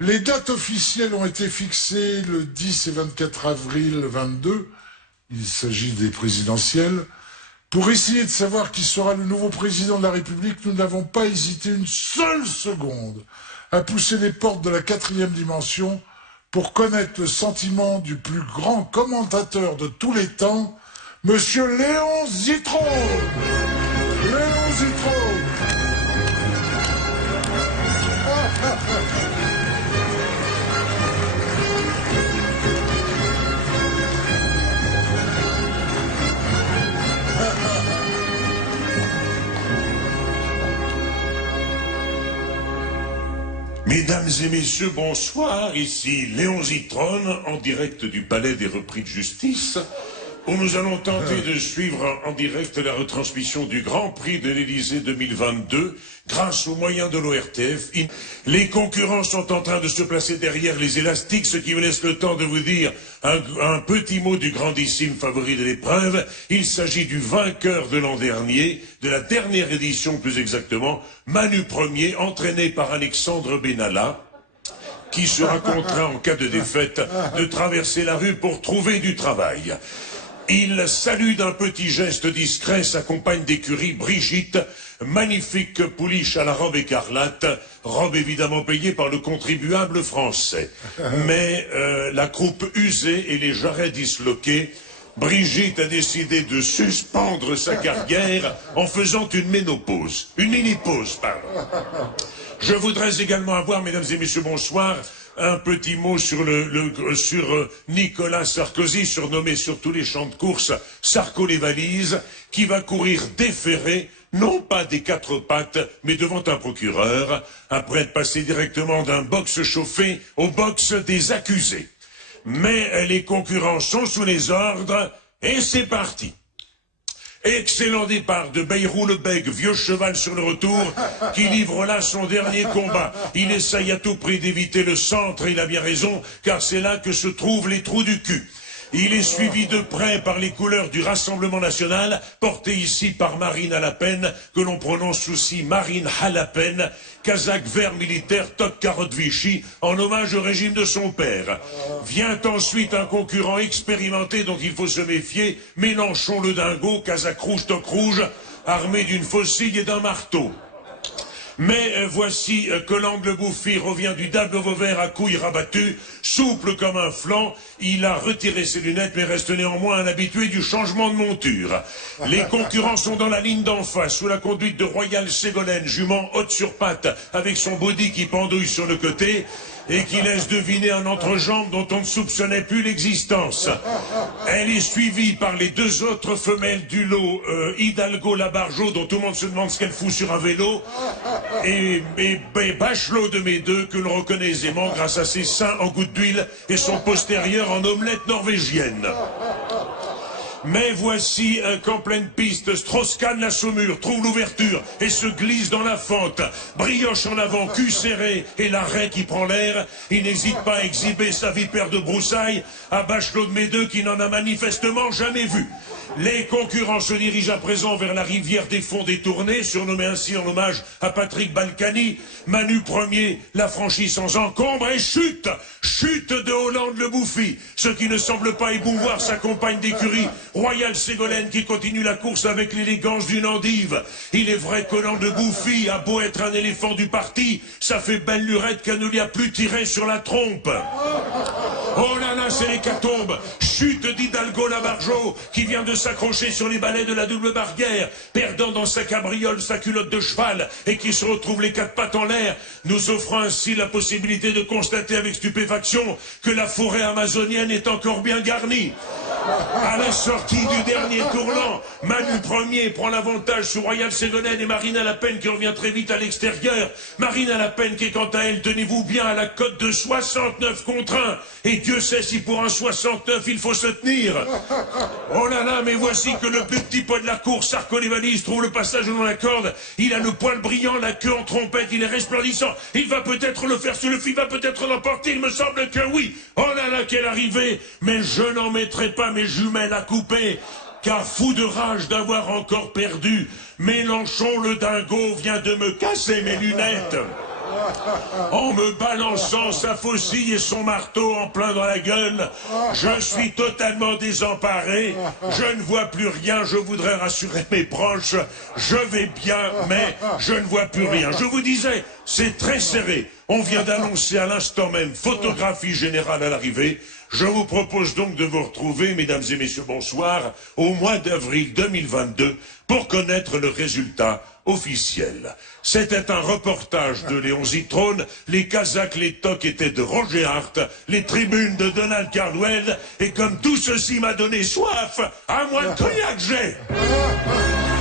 Les dates officielles ont été fixées le 10 et 24 avril 22. Il s'agit des présidentielles. Pour essayer de savoir qui sera le nouveau président de la République, nous n'avons pas hésité une seule seconde à pousser les portes de la 4e dimension pour connaître le sentiment du plus grand commentateur de tous les temps, Monsieur Léon Zitrone. Léon Zitrone. Mesdames et messieurs, bonsoir, ici Léon Zitrone, en direct du Palais des Repris de Justice, où nous allons tenter de suivre en direct la retransmission du Grand Prix de l'Élysée 2022, grâce aux moyens de l'ORTF. Les concurrents sont en train de se placer derrière les élastiques, ce qui me laisse le temps de vous dire un petit mot du grandissime favori de l'épreuve. Il s'agit du vainqueur de l'an dernier, de la dernière édition plus exactement, Manu Premier, entraîné par Alexandre Benalla, qui sera contraint en cas de défaite de traverser la rue pour trouver du travail. Il salue d'un petit geste discret sa compagne d'écurie, Brigitte, magnifique pouliche à la robe écarlate, robe évidemment payée par le contribuable français. Mais la croupe usée et les jarrets disloqués, Brigitte a décidé de suspendre sa carrière en faisant une ménopause. Une mini-pause, pardon. Je voudrais également avoir, mesdames et messieurs, bonsoir, un petit mot sur sur Nicolas Sarkozy, surnommé sur tous les champs de course Sarko les valises, qui va courir déféré, non pas des 4 pattes, mais devant un procureur, après être passé directement d'un box chauffé au box des accusés. Mais les concurrents sont sous les ordres, et c'est parti. Excellent départ de Bayrou le Bègue, vieux cheval sur le retour, qui livre là son dernier combat. Il essaye à tout prix d'éviter le centre, et il a bien raison, car c'est là que se trouvent les trous du cul. Il est suivi de près par les couleurs du Rassemblement National, portées ici par Marine Le Pen, que l'on prononce aussi Marine Le Pen, Kazakh vert militaire, toc carotte Vichy, en hommage au régime de son père. Vient ensuite un concurrent expérimenté dont il faut se méfier, Mélenchon le dingo, Kazakh rouge, toc rouge, armé d'une faucille et d'un marteau. Mais voici que l'angle bouffi revient du dable Vauvert à couilles rabattues, souple comme un flanc. Il a retiré ses lunettes mais reste néanmoins un habitué du changement de monture. Les concurrents sont dans la ligne d'en face, sous la conduite de Royal Ségolène, jument haute sur pattes, avec son body qui pendouille sur le côté et qui laisse deviner un entrejambe dont on ne soupçonnait plus l'existence. Elle est suivie par les 2 autres femelles du lot, Hidalgo Labarjo, dont tout le monde se demande ce qu'elle fout sur un vélo, et Bachelot de Médeux, que l'on reconnaît aisément grâce à ses seins en gouttes d'huile et son postérieur en omelette norvégienne. Mais voici qu'en pleine piste, Strauss-Kahn la Saumure trouve l'ouverture et se glisse dans la fente. Brioche en avant, cul serré et l'arrêt qui prend l'air. Il n'hésite pas à exhiber sa vipère de broussailles à Bachelot de Médeux qui n'en a manifestement jamais vu. Les concurrents se dirigent à présent vers la rivière des fonds détournés, surnommée ainsi en hommage à Patrick Balkany. Manu Premier la franchit sans encombre et chute de Hollande le Bouffi, ce qui ne semble pas émouvoir sa compagne d'écurie, Royal Ségolène, qui continue la course avec l'élégance d'une endive. Il est vrai qu'Hollande le Bouffi a beau être un éléphant du parti, ça fait belle lurette qu'elle ne lui a plus tiré sur la trompe. Oh là là, c'est l'hécatombe. Chute d'Hidalgo Labarjo, qui vient de s'accrocher sur les balais de la double barrière, perdant dans sa cabriole sa culotte de cheval et qui se retrouve les 4 pattes en l'air, nous offrant ainsi la possibilité de constater avec stupéfaction que la forêt amazonienne est encore bien garnie. À la sortie du dernier tournant, Manu Premier prend l'avantage sur Royal Ségolène et Marine Le Pen qui revient très vite à l'extérieur. Marine Le Pen qui est quant à elle, tenez-vous bien, à la cote de 69 contre 1. Et Dieu sait si pour un 69 il faut se tenir. Oh là là, mais voici que le plus petit poids de la course, Sarko les valises, trouve le passage dans la corde. Il a le poil brillant, la queue en trompette, il est resplendissant. Il va peut-être le faire sur le fil, il va peut-être l'emporter, il me semble que oui. Oh là là, quelle arrivée. Mais je n'en mettrai pas mes jumelles à couper, car fou de rage d'avoir encore perdu, Mélenchon le dingo vient de me casser mes lunettes. en me balançant sa faucille et son marteau en plein dans la gueule. Je suis totalement désemparé, je ne vois plus rien, je voudrais rassurer mes proches, je vais bien, mais je ne vois plus rien. Je vous disais, c'est très serré. On vient d'annoncer à l'instant même photographie générale à l'arrivée. Je vous propose donc de vous retrouver, mesdames et messieurs, bonsoir, au mois d'avril 2022 pour connaître le résultat officiel. C'était un reportage de Léon Zitrone, les Kazakhs, les tocs étaient de Roger Hart, les tribunes de Donald Cardwell, et comme tout ceci m'a donné soif, à moins de cognac j'ai.